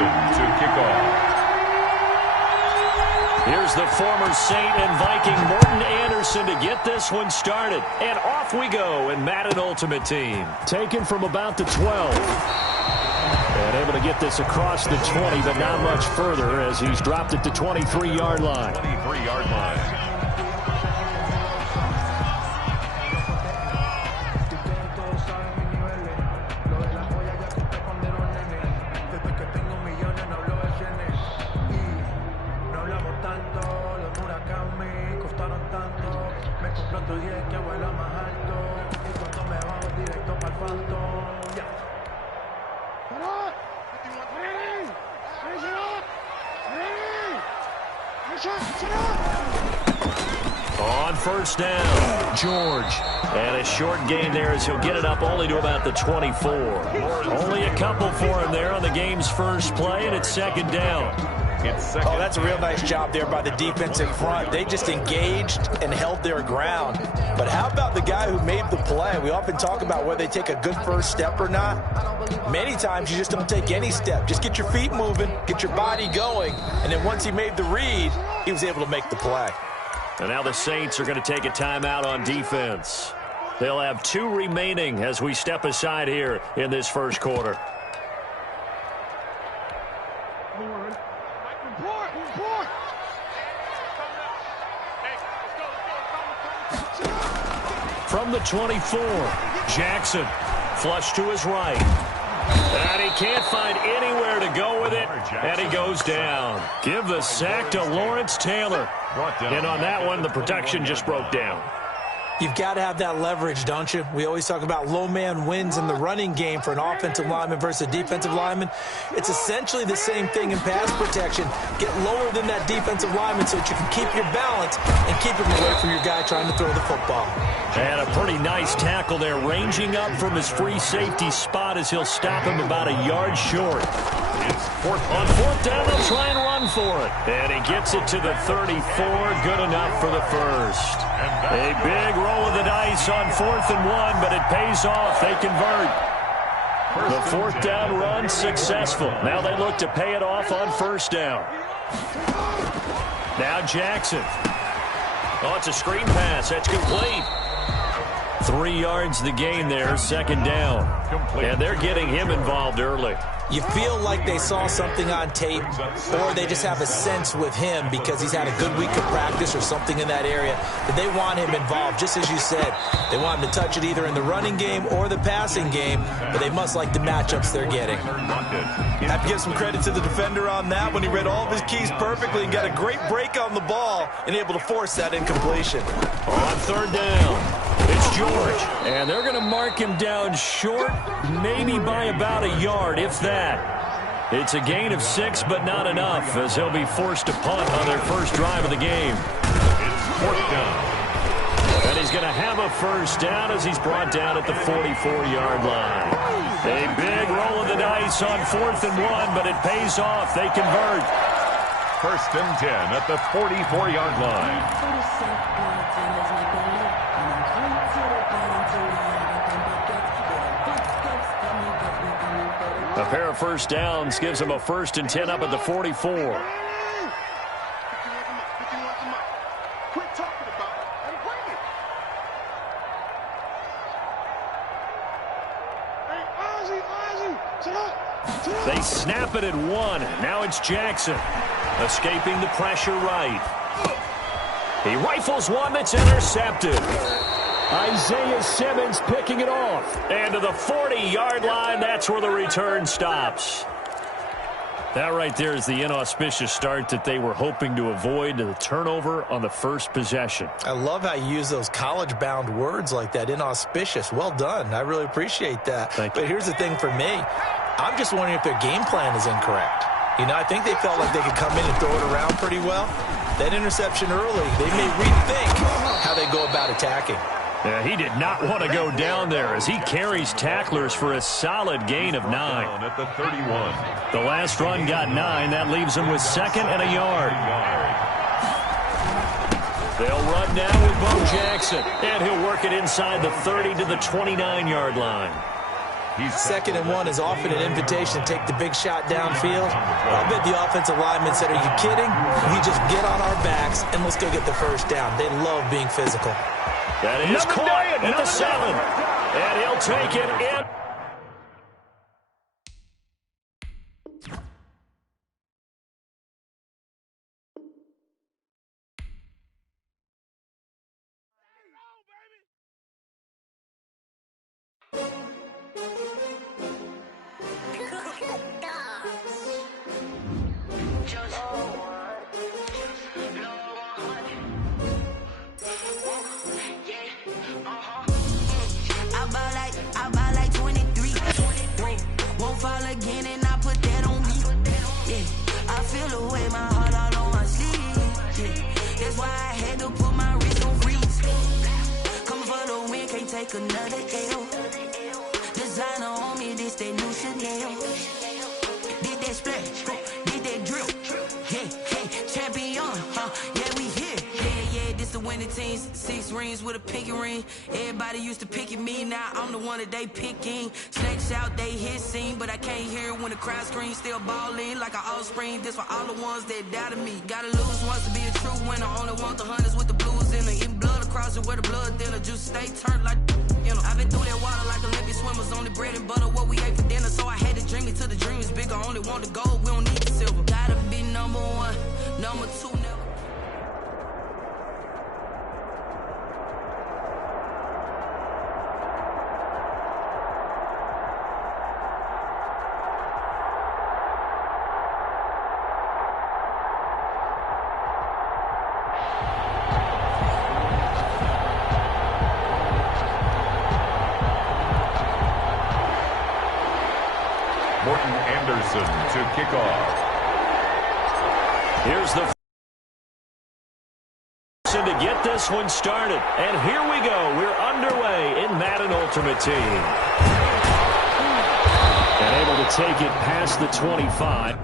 Jackson to kick off. Here's the former Saint and Viking Morton Anderson to get this one started. And off we go in Madden Ultimate Team. Taken from about the 12. And able to get this across the 20, but not much further as he's dropped it to 23-yard line. 23-yard line. On first down, George. And a short gain there as he'll get it up only to about the 24. Only a couple for him there on the game's first play, and it's second down. Oh, that's a real nice job there by the defensive front. They just engaged and held their ground. But how about the guy who made the play? We often talk about whether they take a good first step or not. Many times you just don't take any step. Just get your feet moving, get your body going, and then once he made the read, he was able to make the play. And now the Saints are going to take a timeout on defense. They'll have 2 remaining as we step aside here in this first quarter. From the 24, Jackson, flush to his right. And he can't find anywhere to go with it, and he goes down. Give the sack to Lawrence Taylor. And on that one, the protection just broke down. You've got to have that leverage, don't you? We always talk about low man wins in the running game for an offensive lineman versus a defensive lineman. It's essentially the same thing in pass protection. Get lower than that defensive lineman so that you can keep your balance and keep him away from your guy trying to throw the football. And a pretty nice tackle there, ranging up from his free safety spot as he'll stop him about a yard short. On fourth down, they'll try and run for it. And he gets it to the 34, good enough for the first. A big roll of the dice on 4th and 1, but it pays off. They convert. The fourth down run successful. Now they look to pay it off on first down. Now Jackson. Oh, it's a screen pass. That's complete. 3 yards the gain there, second down. And they're getting him involved early. You feel like they saw something on tape, or they just have a sense with him because he's had a good week of practice or something in that area that they want him involved, just as you said. They want him to touch it either in the running game or the passing game, but they must like the matchups they're getting. Have to give some credit to the defender on that when he read all of his keys perfectly and got a great break on the ball and able to force that incompletion. On third down. It's George, and they're going to mark him down short, maybe by about a yard, if that. It's a gain of 6, but not enough, as he'll be forced to punt on their first drive of the game. It's fourth down. And he's going to have a first down as he's brought down at the 44-yard line. A big roll of the dice on 4th and 1, but it pays off. They convert. First and 10 at the 44-yard line. A pair of first downs gives him a 1st and 10 up at the 44. They snap it at 1. Now it's Jackson. Escaping the pressure right. He rifles one that's intercepted. Isaiah Simmons picking it off. And to the 40-yard line, that's where the return stops. That right there is the inauspicious start that they were hoping to avoid, the turnover on the first possession. I love how you use those college-bound words like that, inauspicious. Well done. I really appreciate that. Thank you. But here's the thing for me. I'm just wondering if their game plan is incorrect. You know, I think they felt like they could come in and throw it around pretty well. That interception early, they may rethink how they go about attacking. Yeah, he did not want to go down there as he carries tacklers for a solid gain of 9. At the 31. The last run got 9. That leaves him with 2nd and a yard. They'll run now with Bo Jackson, and he'll work it inside the 30 to the 29-yard line. 2nd and 1 is often an invitation to take the big shot downfield. I'll bet the offensive lineman said, "Are you kidding? We just get on our backs and let's go get the first down." They love being physical. That is caught at the 7. And he'll take it in. Another L. Designer on me, this that new Chanel. Did that splash, did that drill. Hey, hey, champion, yeah, we here. Yeah, this the winning teams. 6 rings with a pinky ring. Everybody used to pick at me, now I'm the one that they picking. Snakes out, they hit scene, but I can't hear when the crowd screams. Still ballin' like an offspring. This for all the ones that doubted me. Gotta lose once to be a true winner. Only want the hunters with the blues in it. In blood across it where the blood thinner. Juice stay turned like. I've been through that water like Olympic swimmers. Only bread and butter, what we ate for dinner. So I had to dream it till the dream is bigger. Only want the gold, we don't need the silver. Gotta be number 1, number 2, never. To kick off. Here's the to get this one started. And here we go. We're underway in Madden Ultimate Team. And able to take it past the 25.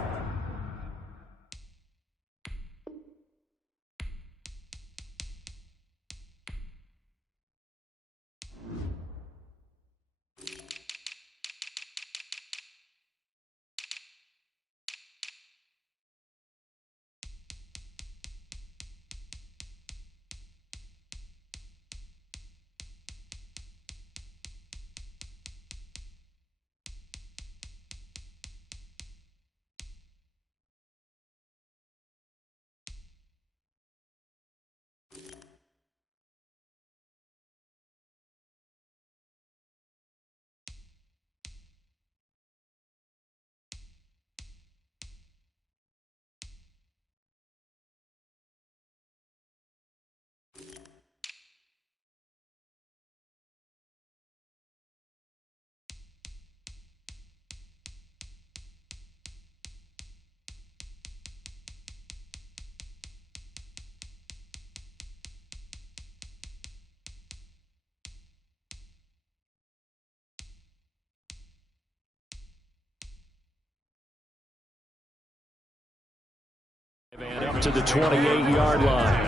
And up to the 28-yard line.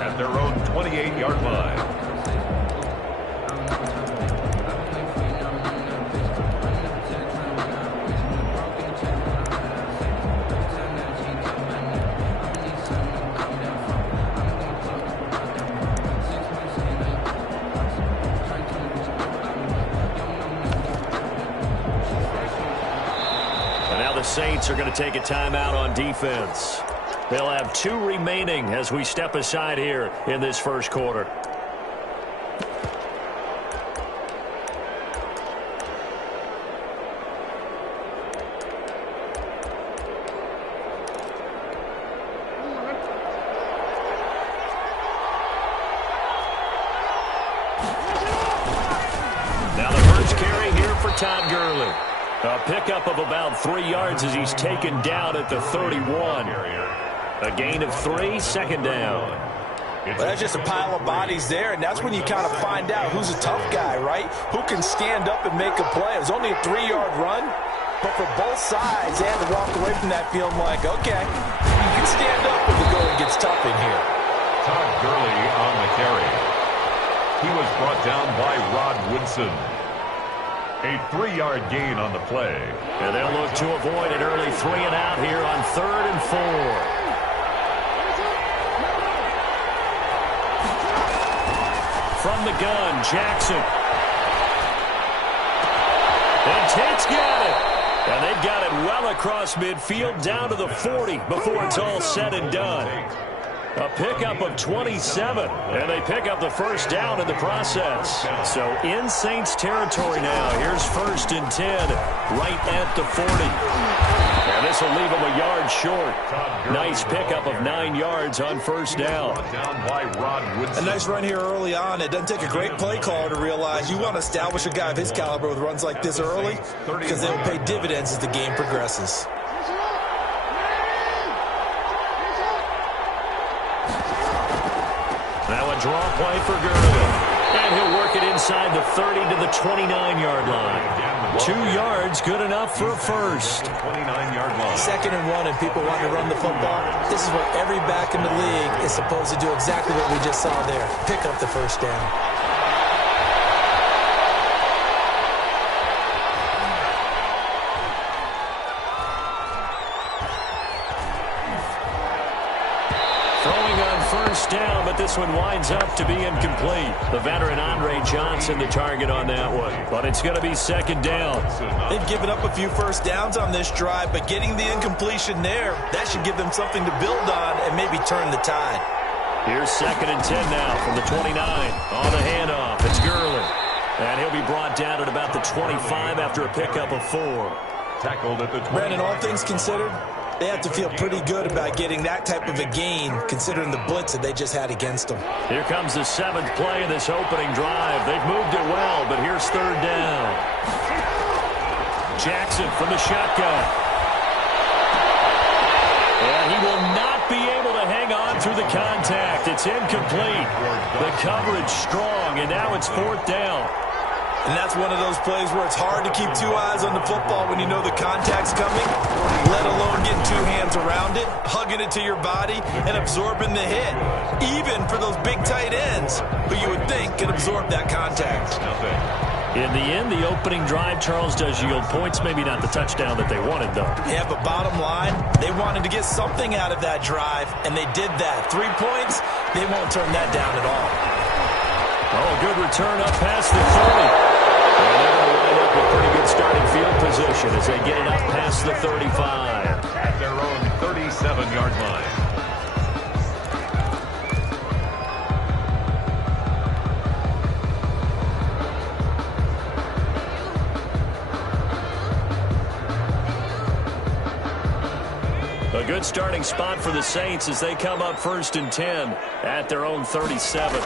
At their own 28-yard line. And now the Saints are going to take a timeout on defense. They'll have 2 remaining as we step aside here in this first quarter. Now the first carry here for Todd Gurley. A pickup of about 3 yards as he's taken down at the 31. A gain of 3, second down. But that's just a pile of bodies there, and that's when you kind of find out who's a tough guy, right? Who can stand up and make a play. It was only a 3-yard run, but for both sides, they had to walk away from that feeling like, okay, you can stand up when the going gets tough in here. Todd Gurley on the carry. He was brought down by Rod Woodson. A 3-yard gain on the play. And they'll look to avoid an early 3-and-out here on 3rd and 4. From the gun, Jackson. And Tate's got it. And they've got it well across midfield down to the 40 before it's all said and done. A pickup of 27, and they pick up the first down in the process. So in Saints territory now. Here's 1st and 10, right at the 40. And this will leave them a yard short. Nice pickup of 9 yards on first down. A nice run here early on. It doesn't take a great play caller to realize you want to establish a guy of his caliber with runs like this early because they will pay dividends as the game progresses. Now a draw play for Gurley. And he'll work it inside the 30 to the 29-yard line. 2 yards, good enough for a first. 29-yard line. 2nd and 1, and people want to run the football. This is what every back in the league is supposed to do, exactly what we just saw there. Pick up the first down. First down, but this one winds up to be incomplete. The veteran Andre Johnson, the target on that one. But it's going to be 2nd down. They've given up a few first downs on this drive, but getting the incompletion there, that should give them something to build on and maybe turn the tide. Here's 2nd and 10 now from the 29. On the handoff, it's Gurley. And he'll be brought down at about the 25 after a pickup of 4. Tackled at the 20. Brandon, all things considered, they have to feel pretty good about getting that type of a gain, considering the blitz that they just had against them. Here comes the 7th play of this opening drive. They've moved it well, but here's 3rd down. Jackson from the shotgun. And he will not be able to hang on through the contact. It's incomplete. The coverage strong, and now it's 4th down. And that's one of those plays where it's hard to keep 2 eyes on the football when you know the contact's coming, let alone getting 2 hands around it, hugging it to your body, and absorbing the hit. Even for those big tight ends, who you would think could absorb that contact. In the end, the opening drive, Charles, does yield points. Maybe not the touchdown that they wanted, though. Yeah, but bottom line, they wanted to get something out of that drive, and they did that. 3 points, they won't turn that down at all. Oh, good return up past the 30. And they're going to wind up with pretty good starting field position as they get it up past the 35. At their own 37-yard line. A good starting spot for the Saints as they come up 1st and 10 at their own 37.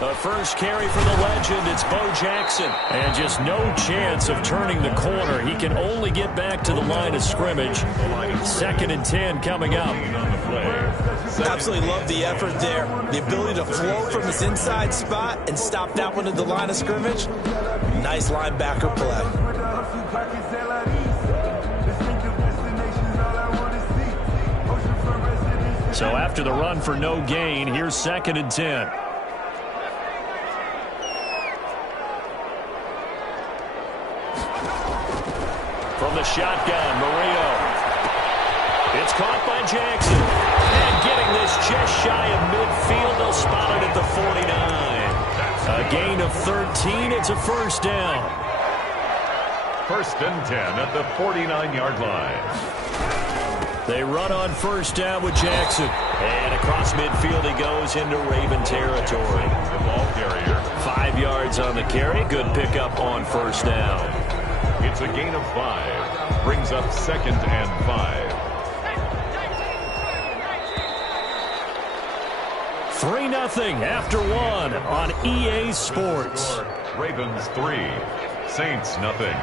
The first carry for the legend, it's Bo Jackson. And just no chance of turning the corner. He can only get back to the line of scrimmage. 2nd and 10 coming up. Absolutely love the effort there. The ability to flow from his inside spot and stop that one at the line of scrimmage. Nice linebacker play. So after the run for no gain, here's 2nd and 10. From the shotgun, Marino. It's caught by Jackson. And getting this just shy of midfield, they'll spot it at the 49. A gain of 13, it's a first down. 1st and 10 at the 49-yard line. They run on first down with Jackson. And across midfield he goes into Raven territory. The ball carrier. 5 yards on the carry. Good pickup on first down. It's a gain of 5. Brings up 2nd and 5. 3-0 after 1 on EA Sports. Ravens 3. Saints nothing.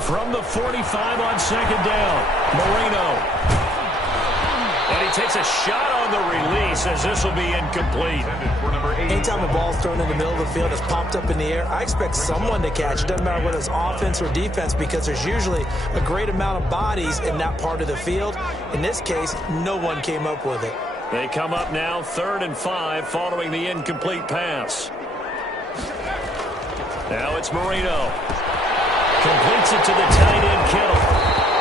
From the 45 on 2nd down, Marino. And he takes a shot on the release as this will be incomplete. Anytime a ball's thrown in the middle of the field, it's popped up in the air, I expect someone to catch it. Doesn't matter whether it's offense or defense, because there's usually a great amount of bodies in that part of the field. In this case, no one came up with it. They come up now 3rd and 5 following the incomplete pass. Now it's Marino. Completes it to the tight end, Kittle.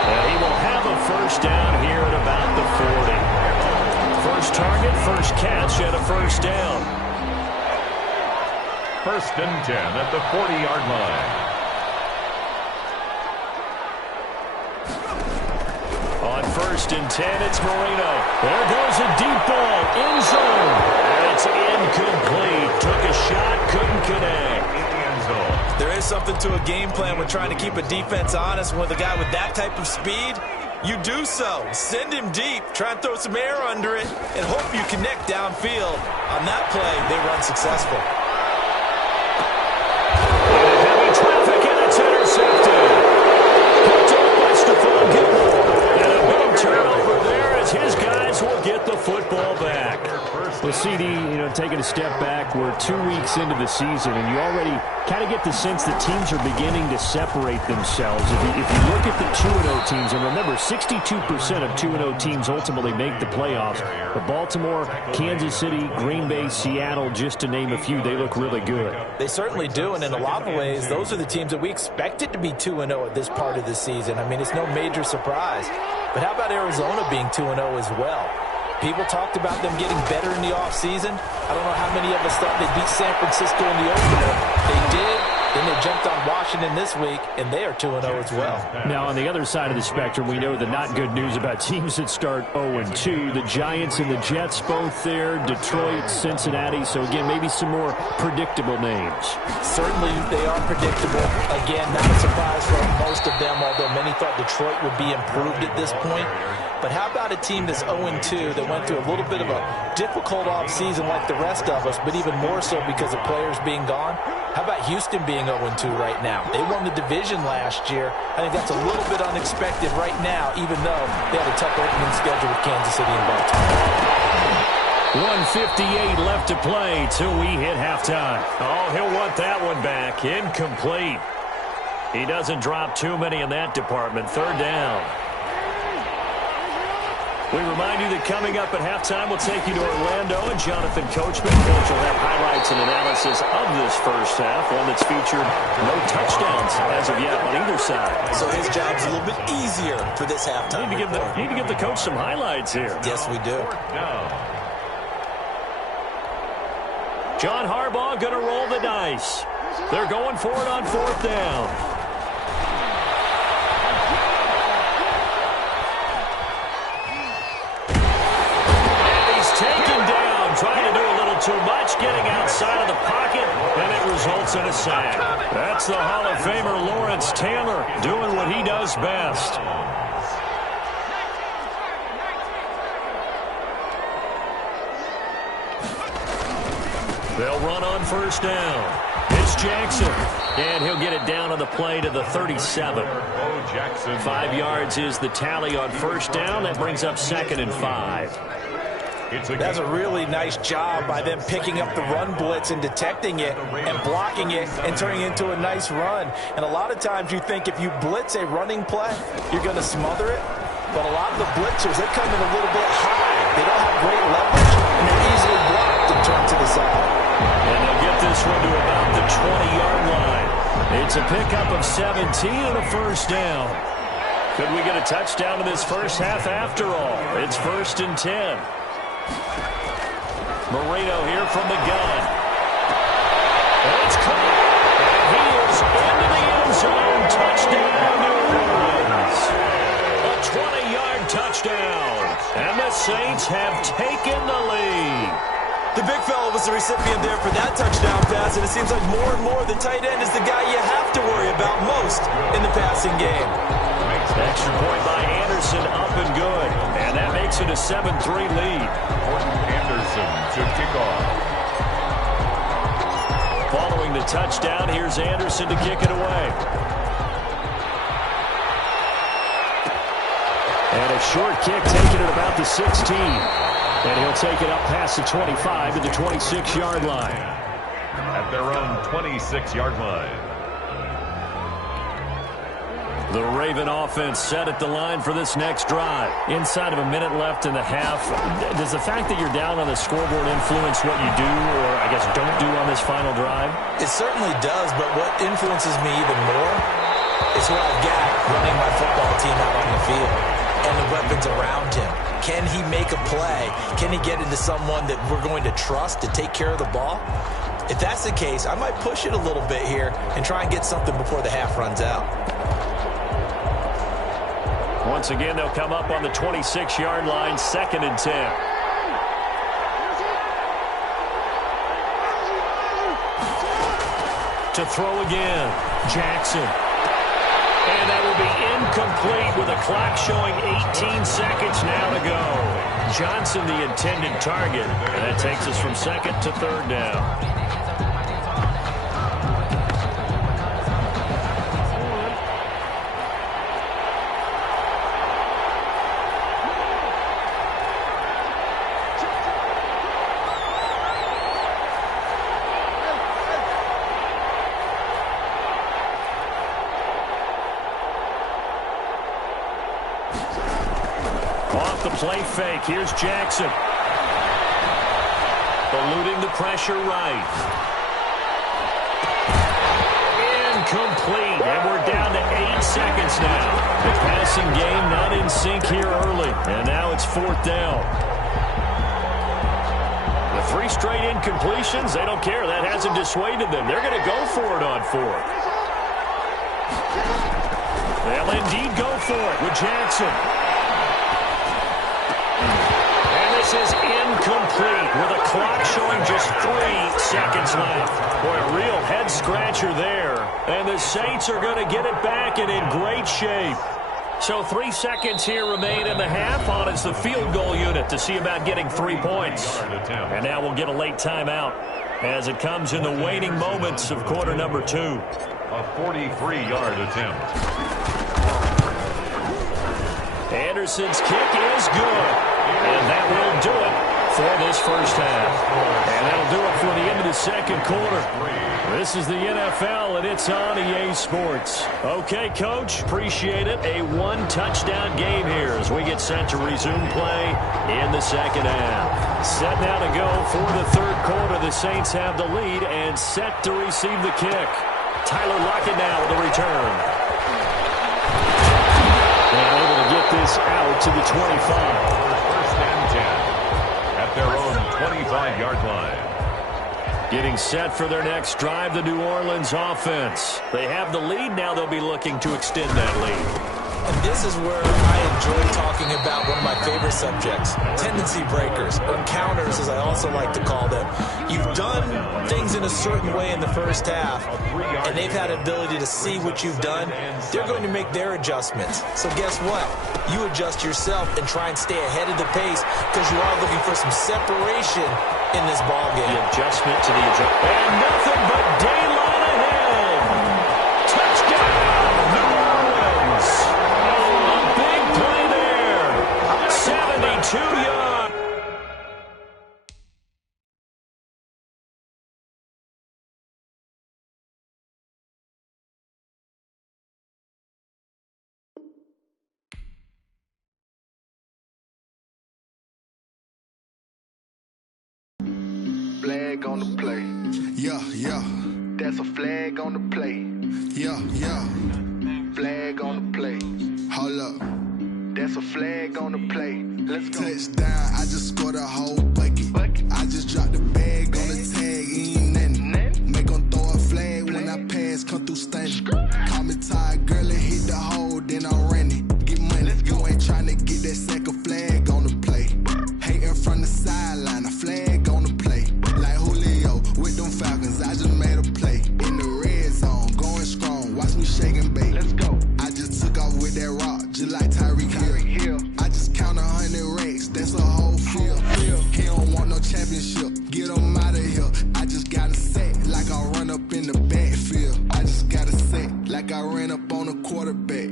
And he will have a first down here at about the 40. First target, first catch, and a first down. 1st and 10 at the 40-yard line. On 1st and 10, it's Marino. There goes a deep ball, end zone. And it's incomplete. Took a shot, couldn't connect. There is something to a game plan with trying to keep a defense honest. With a guy with that type of speed, you do so. Send him deep, try and throw some air under it, and hope you connect downfield. On that play, they run successful. Heavy traffic, and it's intercepted. Picked up by Stephon Gilmore. And a big turnover there as his guys will get the football back. Well, CD, taking a step back, we're 2 weeks into the season, and you already kind of get the sense that teams are beginning to separate themselves. If you look at the 2-0 teams, and remember, 62% of 2-0 teams ultimately make the playoffs. But Baltimore, Kansas City, Green Bay, Seattle, just to name a few, they look really good. They certainly do, and in a lot of ways, those are the teams that we expected to be 2-0 at this part of the season. I mean, it's no major surprise. But how about Arizona being 2-0 as well? People talked about them getting better in the offseason. I don't know how many of us thought they'd beat San Francisco in the opener. They did. Then they jumped on Washington this week, and they are 2-0 as well. Now, on the other side of the spectrum, we know the not good news about teams that start 0-2. The Giants and the Jets both there, Detroit, Cincinnati. So, again, maybe some more predictable names. Certainly, they are predictable. Again, not a surprise for most of them, although many thought Detroit would be improved at this point. But how about a team that's 0-2 that went through a little bit of a difficult offseason like the rest of us, but even more so because of players being gone? How about Houston being 0-2 right now? They won the division last year. I think that's a little bit unexpected right now, even though they had a tough opening schedule with Kansas City and Baltimore. 1:58 left to play till we hit halftime. Oh, he'll want that one back. Incomplete. He doesn't drop too many in that department. 3rd down. We remind you that coming up at halftime, we'll take you to Orlando, and Jonathan Coachman. Coach will have highlights and analysis of this first half, one that's featured no touchdowns as of yet on either side. So his job's a little bit easier for this halftime. Need to give the coach some highlights here. Yes, we do. John Harbaugh going to roll the dice. They're going for it on 4th down. Trying to do a little too much, getting outside of the pocket, and it results in a sack. That's the Hall of Famer Lawrence Taylor doing what he does best. They'll run on 1st down. It's Jackson, and he'll get it down on the play to the 37. 5 yards is the tally on 1st down. That brings up 2nd and 5. That's a really nice job by them picking up the run blitz and detecting it and blocking it and turning it into a nice run. And a lot of times you think if you blitz a running play, you're going to smother it. But a lot of the blitzers, they come in a little bit high. They don't have great leverage, and they're easily blocked and turned to the side. And they'll get this one to about the 20-yard line. It's a pickup of 17 and a 1st down. Could we get a touchdown in this first half after all? It's 1st and 10. Marino here from the gun. And it's caught. And he is into the end zone. Touchdown, New Orleans. A 20-yard touchdown. And the Saints have taken the lead. The big fella was the recipient there for that touchdown pass, and it seems like more and more the tight end is the guy you have to worry about most in the passing game. Extra point by Anderson, up and good. And that makes it a 7-3 lead. Anderson to kick off. Following the touchdown, here's Anderson to kick it away. And a short kick taken at about the 16. And he'll take it up past the 25 to the 26-yard line. At their own 26-yard line. The Raven offense set at the line for this next drive. Inside of a minute left in the half, does the fact that you're down on the scoreboard influence what you do, or I guess don't do on this final drive? It certainly does, but what influences me even more is who I've got running my football team out on the field and the weapons around him. Can he make a play? Can he get into someone that we're going to trust to take care of the ball? If that's the case, I might push it a little bit here and try and get something before the half runs out. Once again, they'll come up on the 26-yard line, 2nd and 10. To throw again, Jackson. And that will be incomplete with a clock showing 18 seconds now to go. Johnson, the intended target, and that takes us from 2nd to 3rd down. Off the play fake, here's Jackson. Eluding the pressure right. Incomplete, and we're down to 8 seconds now. The passing game not in sync here early, and now it's 4th down. The 3 straight incompletions, they don't care. That hasn't dissuaded them. They're going to go for it on 4th. They'll indeed go for it with Jackson. This is incomplete with a clock showing just 3 seconds left. Boy, a real head-scratcher there. And the Saints are going to get it back and in great shape. So 3 seconds here remain in the half. On is the field goal unit to see about getting 3 points. And now we'll get a late timeout as it comes in the waning moments of quarter number 2. A 43-yard attempt. Anderson's kick is good. And that will do it for this first half. And that'll do it for the end of the 2nd quarter. This is the NFL, and it's on EA Sports. Okay, Coach, appreciate it. A 1-touchdown game here as we get set to resume play in the 2nd half. Set now to go for the 3rd quarter. The Saints have the lead and set to receive the kick. Tyler Lockett now with the return. And able to get this out to the 25. At their own 25-yard line. Getting set for their next drive, the New Orleans offense. They have the lead. Now they'll be looking to extend that lead. And this is where I enjoy talking about one of my favorite subjects, tendency breakers, or counters as I also like to call them. You've done things in a certain way in the first half, and they've had ability to see what you've done. They're going to make their adjustments. So guess what? You adjust yourself and try and stay ahead of the pace because you are looking for some separation in this ball game. The adjustment to the adjustment. And nothing but daylight ahead. Touchdown, New Orleans. A big play there. 72 yards. Flag on the play. Yeah, yeah. That's a flag on the play. Yeah, yeah. Flag on the play. Hold up. That's a flag on the play. Let's go. Touchdown, I just scored a whole bucket. I just dropped the bag on the tag, ain't nothing. Make them throw a flag when I pass, come through stunning. Call me tired, girl, and hit the hole, then I'm running. Get money, you ain't trying to get that second flag on the play. Hating from the sideline, a flag on the play. Like Julio with them Falcons, I just made a play. In the red zone, going strong, watch me shake and bake. Let's go. I just took off with that rock, just like Tyreek Hill. I just count 100 racks, that's a whole field. He don't want no championship, get him out of here. I just got a set, like I run up in the backfield. I just got a set, like I ran up on a quarterback.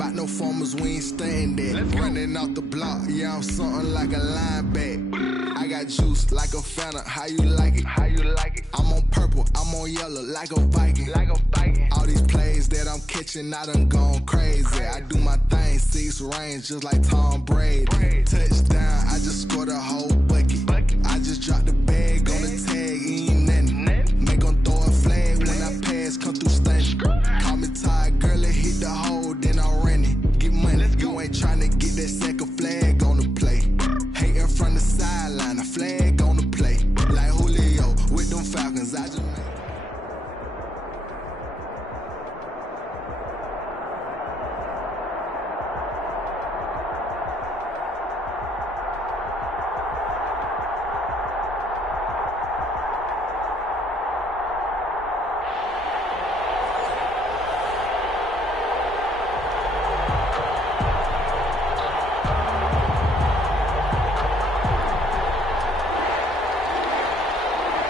about no farmers, we ain't staying there. Running off the block, yeah, I'm something like a linebacker. I got juice like a Fanta, how you like it? How you like it? I'm on purple, I'm on yellow, like a Viking. Like a Viking. All these plays that I'm catching, I done gone crazy. I do my thing, 6 range, just like Tom Brady. Touchdown, I just scored a whole bucket. I just dropped the bag on the tag, ain't nothing. Make 'em throw a flag when I pass, come through stunning. Call me tired, girl, it hit the hole, then I ran it. Get money, you ain't tryna get that second flag on the play. Hating from the sideline, a flag on the play. Like Julio with them Falcons, I just made.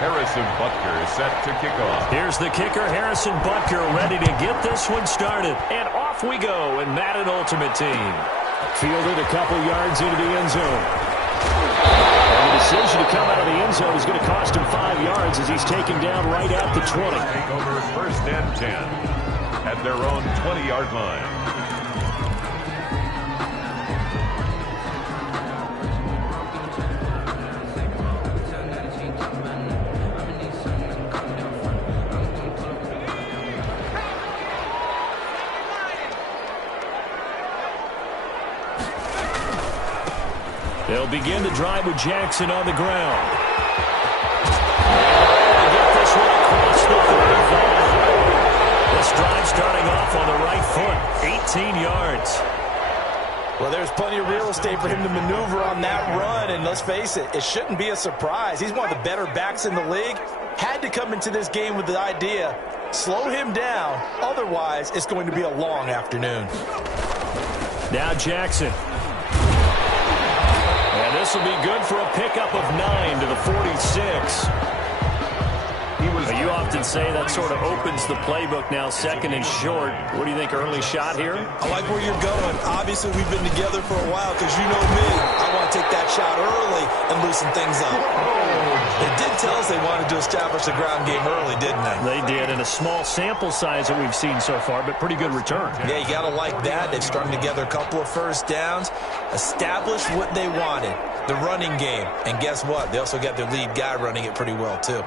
Harrison Butker set to kick off. Here's the kicker, Harrison Butker, ready to get this one started. And off we go in Madden Ultimate Team. Fielded a couple yards into the end zone. And the decision to come out of the end zone is going to cost him 5 yards as he's taken down right at the 20. Take over first and 10 at their own 20-yard line. They'll begin the drive with Jackson on the ground. They get this one across the 35. This drive starting off on the right foot, 18 yards. Well, there's plenty of real estate for him to maneuver on that run, and let's face it, it shouldn't be a surprise. He's one of the better backs in the league. Had to come into this game with the idea, slow him down, otherwise it's going to be a long afternoon. Now Jackson. And this will be good for a pickup of 9 to the 46. You often say that sort of opens the playbook now, second and short. What do you think, early shot here? I like where you're going. Obviously, we've been together for a while because you know me. I want to take that shot early and loosen things up. They did tell us they wanted to establish the ground game early, didn't they? They did, in a small sample size that we've seen so far, but pretty good return. Yeah, you got to like that. They've strung together a couple of first downs, established what they wanted, the running game. And guess what? They also got their lead guy running it pretty well, too.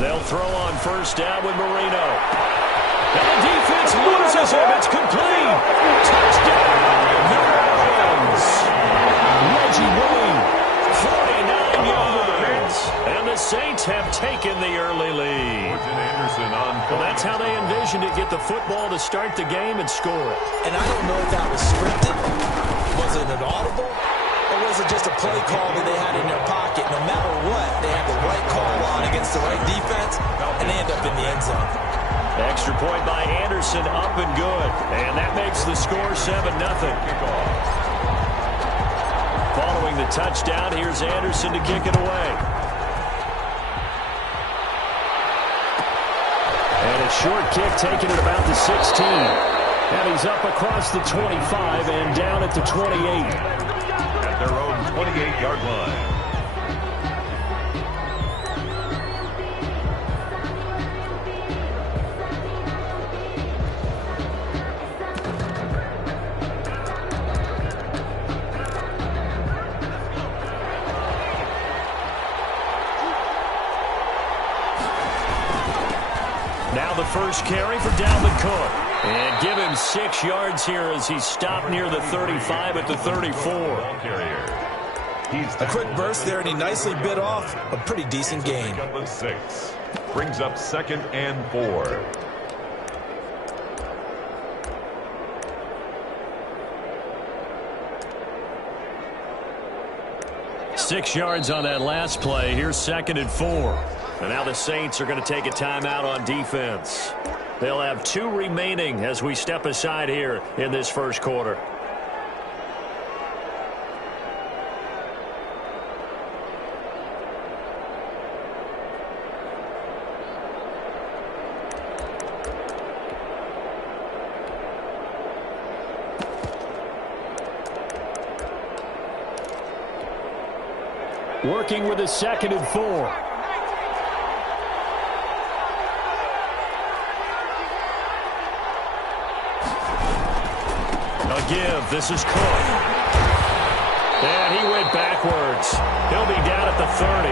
They'll throw on first down with Marino. And the defense loses him. It's complete. Touchdown, New Orleans. Reggie Wayne, 49 yards. And the Saints have taken the early lead. Well, that's how they envisioned it. Get the football to start the game and score it. And I don't know if that was scripted. Was it an audible? Or was it just a play call that they had in their pocket? No matter what, they have the right call on against the right defense, and they end up in the end zone. Extra point by Anderson, up and good. And that makes the score 7-0. Following the touchdown, here's Anderson to kick it away. And a short kick taken at about the 16. And he's up across the 25 and down at the 28. Their own 28-yard line. Now the first carry for Dalvin Cook. And give him 6 yards here as he stopped near the 35 at the 34. A quick burst there, and he nicely bit off a pretty decent gain. 6 brings up 2nd and 4. Six yards on that last play. Here's 2nd and 4. And now the Saints are going to take a timeout on defense. They'll have 2 remaining as we step aside here in this first quarter. working with a 2nd and 4. A give. This is Cook. And he went backwards. He'll be down at the 30.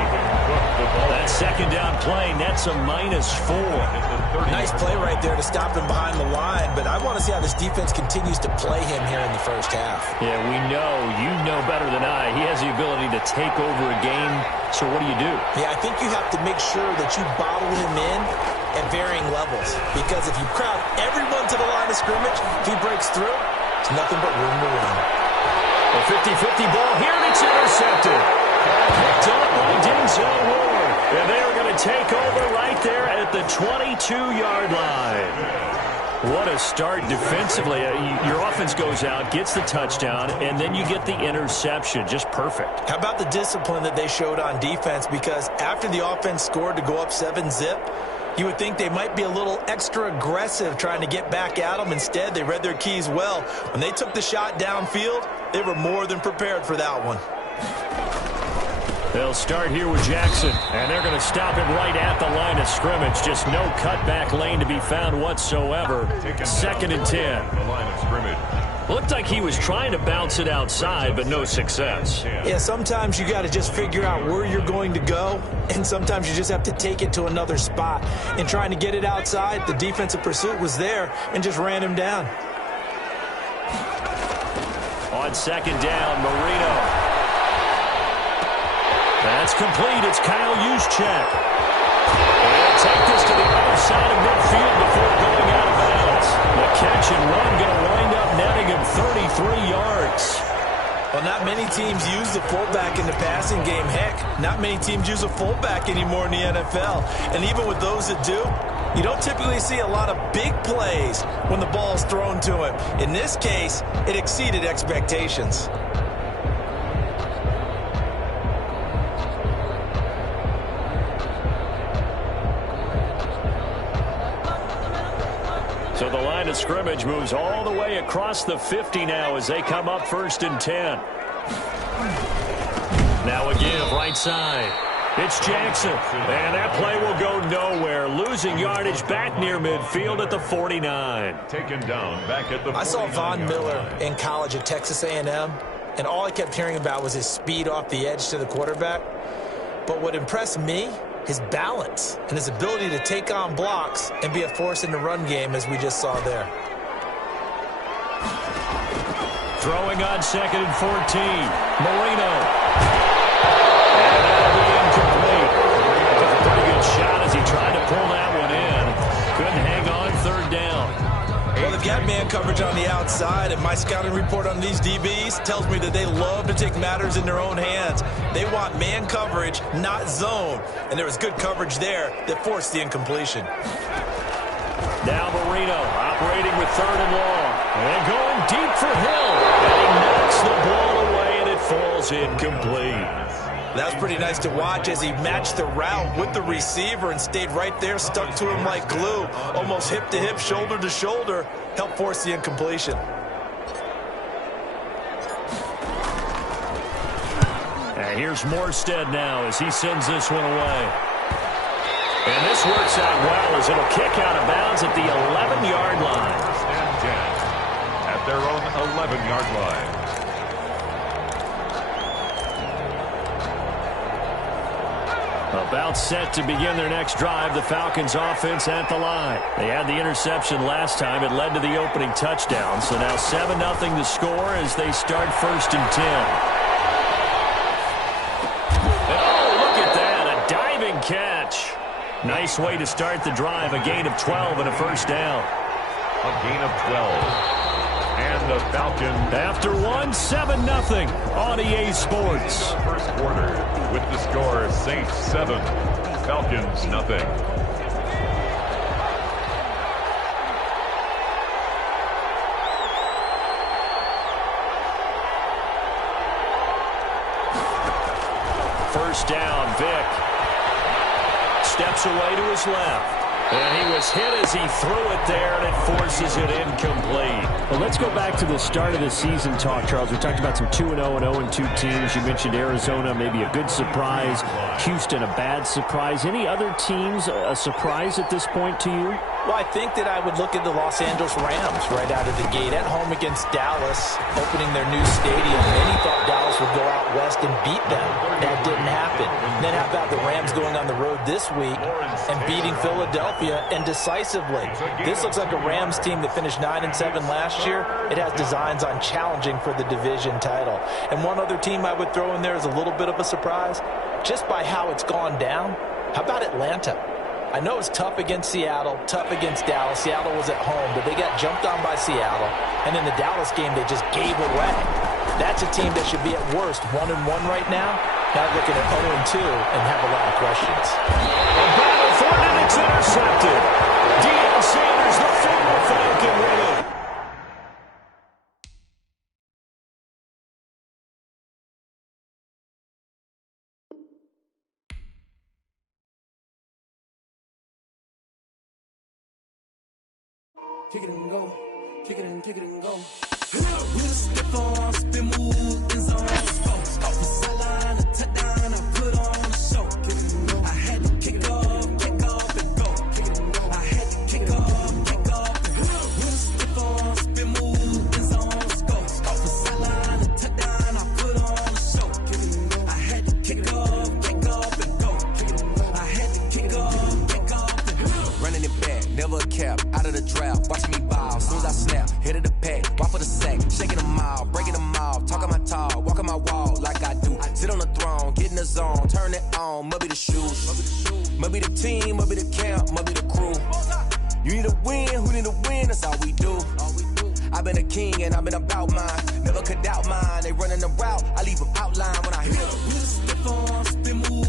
That 2nd down play nets a -4. Nice play right there to stop him behind the line, but I want to see how this defense continues to play him here in the first half. Yeah, you know better than I. He has the ability to take over a game, so what do you do? Yeah, I think you have to make sure that you bottle him in at varying levels, because if you crowd everyone to the line of scrimmage, if he breaks through, it's nothing but room to run. A 50-50 ball here, and it's intercepted. Picked up by Denzel Ward. And they are going to take over right there at the 22-yard line. What a start defensively. Your offense goes out, gets the touchdown, and then you get the interception. Just perfect. How about the discipline that they showed on defense? Because after the offense scored to go up 7-zip, you would think they might be a little extra aggressive trying to get back at them. Instead, they read their keys well. When they took the shot downfield, they were more than prepared for that one. They'll start here with Jackson, and they're going to stop him right at the line of scrimmage. Just no cutback lane to be found whatsoever. 2nd and 10. The line of scrimmage. Looked like he was trying to bounce it outside, but no success. Yeah, sometimes you got to just figure out where you're going to go, and sometimes you just have to take it to another spot. And trying to get it outside, the defensive pursuit was there and just ran him down. On 2nd down, Marino. That's complete. It's Kyle Juszczyk. They'll take this to the other side of midfield before going out of bounds. The catch and run going to wind up netting him 33 yards. Well, not many teams use the fullback in the passing game. Heck, not many teams use a fullback anymore in the NFL. And even with those that do, you don't typically see a lot of big plays when the ball is thrown to him. In this case, it exceeded expectations. So the line of scrimmage moves all the way across the 50 now as they come up 1st and 10. Now a give right side. It's Jackson, and that play will go nowhere. Losing yardage back near midfield at the 49. Taken down back at the 49. I saw Von Miller in college at Texas A&M, and all I kept hearing about was his speed off the edge to the quarterback. But what impressed me, his balance and his ability to take on blocks and be a force in the run game, as we just saw there. Throwing on 2nd and 14. Marino. And that'll be incomplete. Took a pretty good shot as he tried to pull that one in. Couldn't hang on 3rd down. Well, they've got man coverage on the outside, and my scouting report on these DBs tells me that they love to take matters in their own hands. They want man coverage, not zone. And there was good coverage there that forced the incompletion. Now Marino operating with 3rd and long. And going deep for Hill. And he knocks the ball away, and it falls incomplete. That was pretty nice to watch as he matched the route with the receiver and stayed right there, stuck to him like glue, almost hip to hip, shoulder to shoulder, helped force the incompletion. And here's Morstead now as he sends this one away. And this works out well as it'll kick out of bounds at the 11-yard line. Stand 10 at their own 11-yard line. About set to begin their next drive, the Falcons offense at the line. They had the interception last time. It led to the opening touchdown. So now 7-0 to score as they start 1st and 10. Oh, look at that, a diving catch. Nice way to start the drive, a gain of 12 and a 1st down. A gain of 12. And the Falcons, after one, 7-0 on EA Sports. First quarter with the score Saints 7, Falcons nothing. First down, Vick steps away to his left. And he was hit as he threw it there, and it forces it incomplete. Well, let's go back to the start of the season talk, Charles. We talked about some 2-0 and 0-2 teams. You mentioned Arizona, maybe a good surprise. Houston, a bad surprise. Any other teams a surprise at this point to you? Well, I think that I would look at the Los Angeles Rams right out of the gate at home against Dallas, opening their new stadium. Many thought Dallas would go out west and beat them. That didn't happen. And then how about the Rams going on the road this week and beating Philadelphia and decisively? This looks like a Rams team that finished 9-7 last year. It has designs on challenging for the division title. And one other team I would throw in there is a little bit of a surprise, just by how it's gone down. How about Atlanta? I know it's tough against Seattle, tough against Dallas. Seattle was at home, but they got jumped on by Seattle. And in the Dallas game, they just gave away. That's a team that should be at worst 1-1 right now. Now looking at 0-2 and have a lot of questions. A battle for it, and it's intercepted. Deion Sanders, the former Falcon, with it. Kick it and go, kick it and go. We'll step on, spin, move, in zone. Off the sideline, a touchdown, I put on a show. I had to kick off and go. I had to kick off and go. We'll step on, spin, move, in zone. Off the sideline, a touchdown, I put on a show. I had to kick off and go. I had to kick off and go. Running it back, never a cap, out of the draft. Watch me ball, soon as I snap, hit of the pack, walk for the sack, shaking them all, breaking them off, talking my talk, walking my wall like I do. Sit on the throne, get in the zone, turn it on, must be the shoes, must be the team, must be the camp, must be the crew. You need a win, who need a win, that's all we do. I've been a king and I've been about mine, never could doubt mine. They running the route, I leave them outline when I hit them. We'll step on, spin, move.